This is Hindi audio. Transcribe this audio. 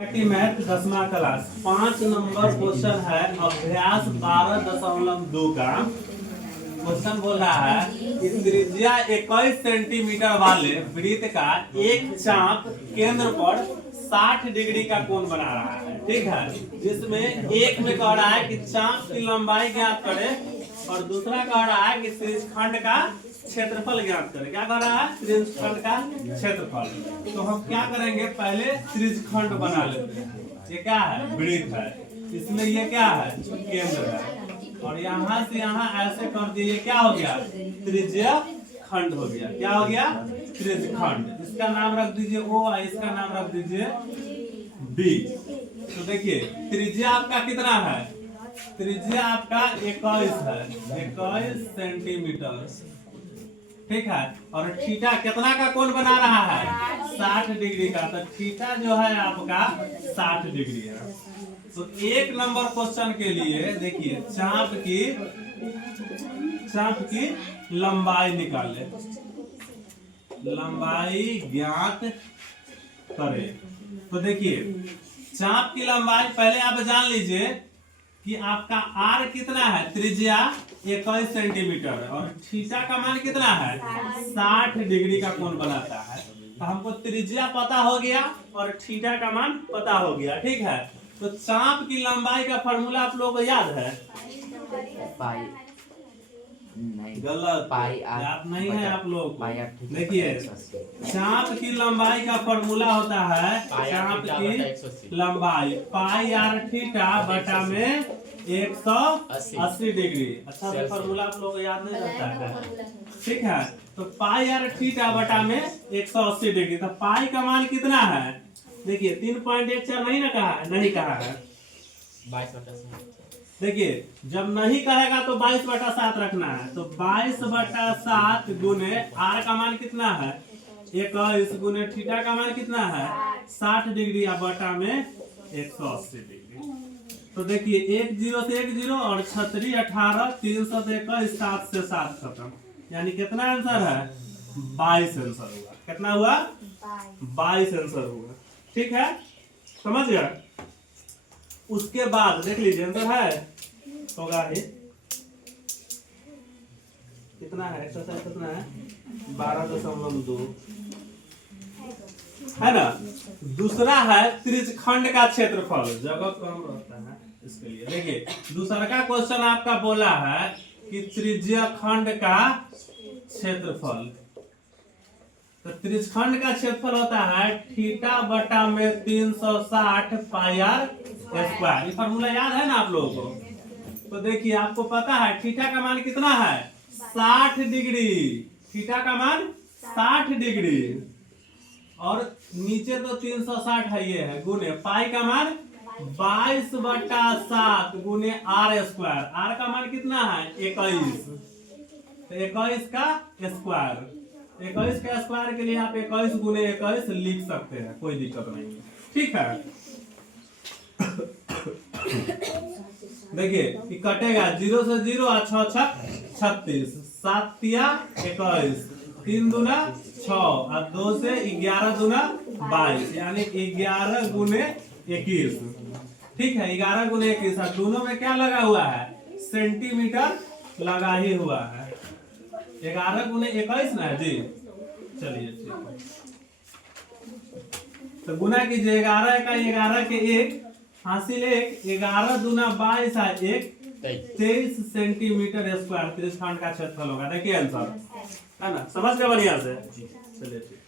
मैथ 10वां क्लास 5 नंबर क्वेश्चन है अभ्यास 12.2 का क्वेश्चन बोल रहा है कि त्रिज्या 21 सेंटीमीटर वाले वृत्त का एक चाप केंद्र पर 60 डिग्री का कोण बना रहा है। ठीक है, जिसमें एक में कह रहा है कि चाप की लंबाई ज्ञात करें और दूसरा कह रहा है कि त्रिज्यखंड का क्षेत्रफल ज्ञात करें। क्या कर रहा है? त्रिज्यखंड का क्षेत्रफल। तो हम क्या करेंगे, पहले त्रिज्यखंड बना लेते हैं। ये क्या है? वृत्त है। इसमें ये क्या है? केंद्र है। और यहाँ से यहाँ ऐसे कर दिए, क्या हो गया? त्रिज्यखंड हो गया। क्या हो गया? त्रिज्यखंड। इसका नाम रख दीजिए O, इसका नाम रख दीजिए B। तो देखिए त्रिज्या आपका कितना है? त्रिज्या आपका 21 है, 21 सेंटीमीटर। ठीक है, और थीटा कितना का कोण बना रहा है? 60 डिग्री का। तो थीटा जो है आपका 60 डिग्री है। तो एक नंबर क्वेश्चन के लिए देखिए चाप की लंबाई निकाले, लंबाई ज्ञात करें। तो देखिए चाप की लंबाई पहले आप जान लीजिए कि आपका R कितना है? त्रिज्या 21 सेंटीमीटर और थीटा का मान कितना है? 60 डिग्री का कोण बनाता है। तो हमको त्रिज्या पता हो गया और थीटा का मान पता हो गया। ठीक है, तो चाप की लंबाई का फॉर्मूला आप लोगों को याद है? पाई नहीं, गलत, पाई याद नहीं है आप लोग को। पाई देखिए चाप की लंबाई का फॉर्मूला होता है चाप की लंबाई पाई R थीटा बटा में 180 डिग्री। अच्छा से फॉर्मूला आप लोग याद नहीं रहता है। ठीक है, तो पाई R थीटा बटा में 180 डिग्री। तो पाई का मान कितना है? देखिए 3.14 नहीं ना कहा है? नहीं कहा है। 22/7। देखिए जब नहीं कहेगा तो 22/7 रखना है। तो 22/7 गुने R का मान कितना है? 21 गुने थीटा का मान कितना है? 60 डिग्री या बटा में 180 डिग्री। तो देखिए 1 0 से 1 0 और 36 18 300 से 21 7 से 7 खत्म। यानी कितना आंसर है? 22 आंसर हुआ। कितना हुआ? 22 आंसर हुआ। ठीक है, समझ गया? उसके बाद देख लीजिए आंसर है होगा ही कितना है? एक्सरसाइज कितना है? 12.2 है ना। दूसरा है त्रिज्यखंड का क्षेत्रफल। जगह कम रहता है इसके लिए। देखिए दूसरा का क्वेश्चन आपका बोला है कि त्रिज्यखंड का क्षेत्रफल। तो त्रिज्यखंड का क्षेत्रफल होता है थीटा बटा में 360 पाई R स्क्वायर। ये फॉर्मूला याद है ना आप लोगों को? तो देखिए आपको पता है थीटा का मान कितना है? 60 डिग्री। थीटा का मान 60 डिग्री और नीचे तो 360 है, ये है गुने पाई का मान 22/7 गुने R स्क्वायर। R का मान कितना है? 21। तो 21 का स्क्वायर, 21 का स्क्वायर के लिए आप 21 गुने 21 लिख सकते हैं, कोई दिक्कत नहीं है। ठीक है, देखिए ये कटेगा 0 से 0 और 6 6 36 7 तिया 21 3 दूना 6 और 2 से 11 दूना 22 यानी 11 गुने 21। ठीक है, 11 गुने 21 और दोनों में क्या लगा हुआ है? सेंटीमीटर लगा ही हुआ है। 11 गुने 21 ना जी। चलिए ठीक है, तो गुना कीजिए 11 का 11 के 1 हासिल 1 11 दूना 22 है 1 23 सेंटीमीटर स्क्वायर त्रिज्यखंड का क्षेत्रफल होगा। देखिए आंसर है ना, समझ गए बढ़िया से? चलिए ठीक।